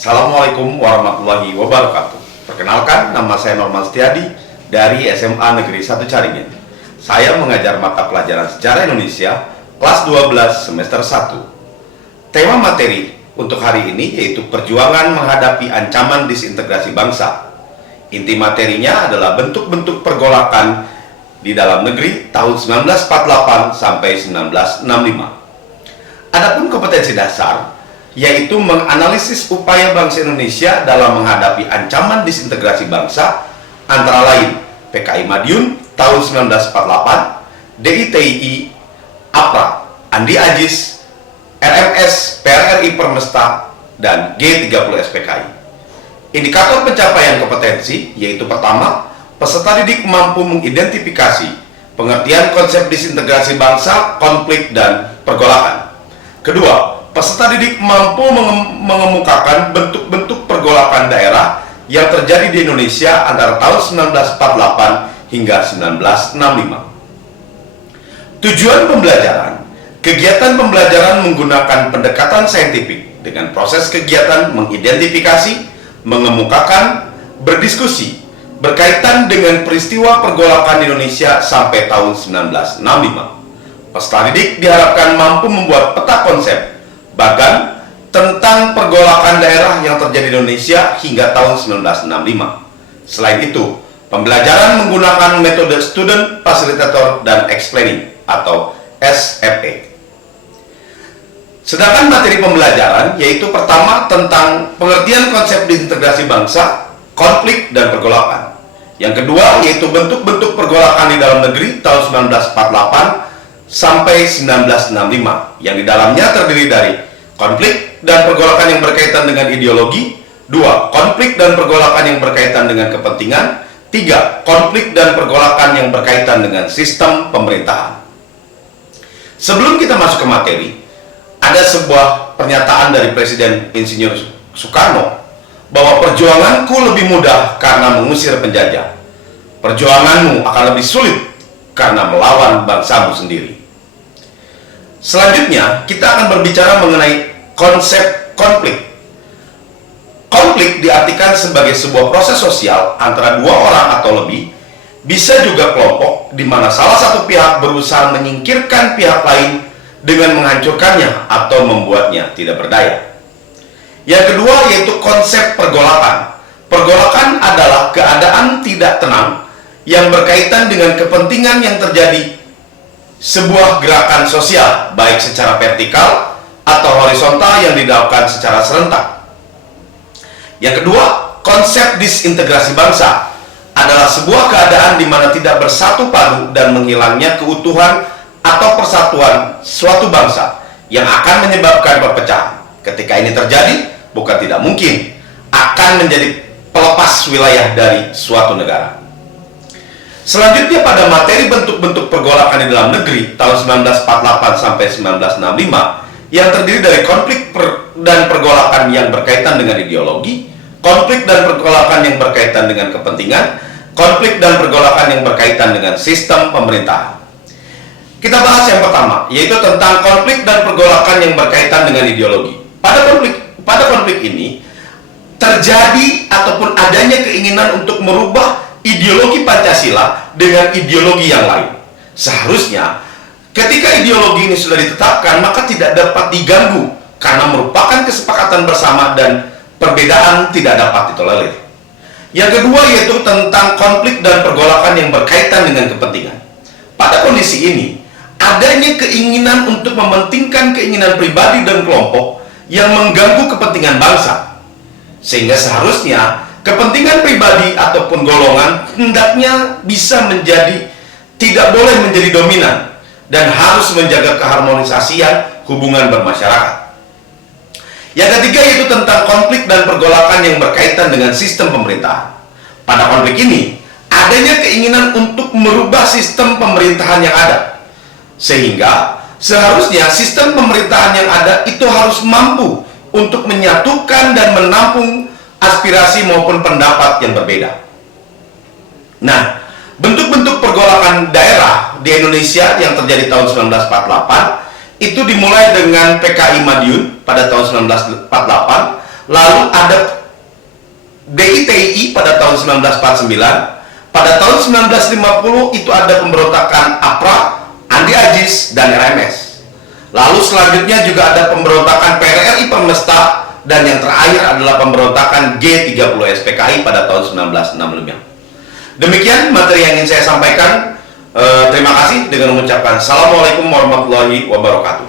Assalamualaikum warahmatullahi wabarakatuh. Perkenalkan, nama saya Norman Setiadi dari SMA Negeri 1 Caringin. Saya mengajar mata pelajaran Sejarah Indonesia kelas 12 semester 1. Tema materi untuk hari ini yaitu perjuangan menghadapi ancaman disintegrasi bangsa. Inti materinya adalah bentuk-bentuk pergolakan di dalam negeri tahun 1948 sampai 1965. Adapun kompetensi dasar yaitu menganalisis upaya bangsa Indonesia dalam menghadapi ancaman disintegrasi bangsa, antara lain PKI Madiun tahun 1948, DITII, APRA, Andi Ajis, RMS, PRRI Permesta, dan G30 SPKI. Indikator pencapaian kompetensi yaitu pertama, peserta didik mampu mengidentifikasi pengertian konsep disintegrasi bangsa, konflik, dan pergolakan. Kedua, peserta didik mampu mengemukakan bentuk-bentuk pergolakan daerah yang terjadi di Indonesia antara tahun 1948 hingga 1965. Tujuan pembelajaran: kegiatan pembelajaran menggunakan pendekatan saintifik dengan proses kegiatan mengidentifikasi, mengemukakan, berdiskusi berkaitan dengan peristiwa pergolakan Indonesia sampai tahun 1965. Peserta didik diharapkan mampu membuat peta konsep bahkan tentang pergolakan daerah yang terjadi di Indonesia hingga tahun 1965. Selain itu, pembelajaran menggunakan metode Student Facilitator dan Explaining atau SFE. Sedangkan materi pembelajaran yaitu pertama tentang pengertian konsep disintegrasi bangsa, konflik, dan pergolakan. Yang kedua yaitu bentuk-bentuk pergolakan di dalam negeri tahun 1948 sampai 1965 yang di dalamnya terdiri dari konflik dan pergolakan yang berkaitan dengan ideologi, 2. Konflik dan pergolakan yang berkaitan dengan kepentingan, 3. Konflik dan pergolakan yang berkaitan dengan sistem pemerintahan. Sebelum kita masuk ke materi, ada sebuah pernyataan dari Presiden Insinyur Soekarno bahwa perjuanganku lebih mudah karena mengusir penjajah. Perjuanganmu akan lebih sulit karena melawan bangsamu sendiri. Selanjutnya, kita akan berbicara mengenai konsep konflik. Konflik diartikan sebagai sebuah proses sosial antara dua orang atau lebih, bisa juga kelompok, di mana salah satu pihak berusaha menyingkirkan pihak lain dengan menghancurkannya atau membuatnya tidak berdaya. Yang kedua yaitu konsep pergolakan. Pergolakan adalah keadaan tidak tenang yang berkaitan dengan kepentingan yang terjadi sebuah gerakan sosial, baik secara vertikal atau horizontal yang dilakukan secara serentak. Yang kedua, konsep disintegrasi bangsa adalah sebuah keadaan di mana tidak bersatu padu dan menghilangnya keutuhan atau persatuan suatu bangsa yang akan menyebabkan perpecahan. Ketika ini terjadi, bukan tidak mungkin akan menjadi pelepas wilayah dari suatu negara. Selanjutnya pada materi bentuk-bentuk pergolakan di dalam negeri tahun 1948 sampai 1965 yang terdiri dari konflik dan pergolakan yang berkaitan dengan ideologi, konflik dan pergolakan yang berkaitan dengan kepentingan, konflik dan pergolakan yang berkaitan dengan sistem pemerintahan. Kita bahas yang pertama, yaitu tentang konflik dan pergolakan yang berkaitan dengan ideologi. Pada konflik ini terjadi ataupun adanya keinginan untuk merubah ideologi Pancasila dengan ideologi yang lain. Seharusnya ketika ideologi ini sudah ditetapkan, maka tidak dapat diganggu karena merupakan kesepakatan bersama dan perbedaan tidak dapat ditolerir. Yang kedua yaitu tentang konflik dan pergolakan yang berkaitan dengan kepentingan. Pada kondisi ini, adanya keinginan untuk mementingkan keinginan pribadi dan kelompok yang mengganggu kepentingan bangsa. Sehingga seharusnya kepentingan pribadi ataupun golongan hendaknya bisa tidak boleh menjadi dominan dan harus menjaga keharmonisasian hubungan bermasyarakat. Yang ketiga yaitu tentang konflik dan pergolakan yang berkaitan dengan sistem pemerintahan. Pada konflik ini, adanya keinginan untuk merubah sistem pemerintahan yang ada. Sehingga seharusnya sistem pemerintahan yang ada itu harus mampu untuk menyatukan dan menampung aspirasi maupun pendapat yang berbeda. Nah, bentuk-bentuk pergolakan daerah di Indonesia yang terjadi tahun 1948 itu dimulai dengan PKI Madiun pada tahun 1948, Lalu ada DITI pada tahun 1949. Pada tahun 1950 itu ada pemberontakan APRA, Andi Ajis, dan RMS. Lalu selanjutnya juga ada pemberontakan PRRI Permesta, dan yang terakhir adalah pemberontakan G30 SPKI pada tahun 1965. Demikian materi yang ingin saya sampaikan. Terima kasih dengan mengucapkan Assalamualaikum warahmatullahi wabarakatuh.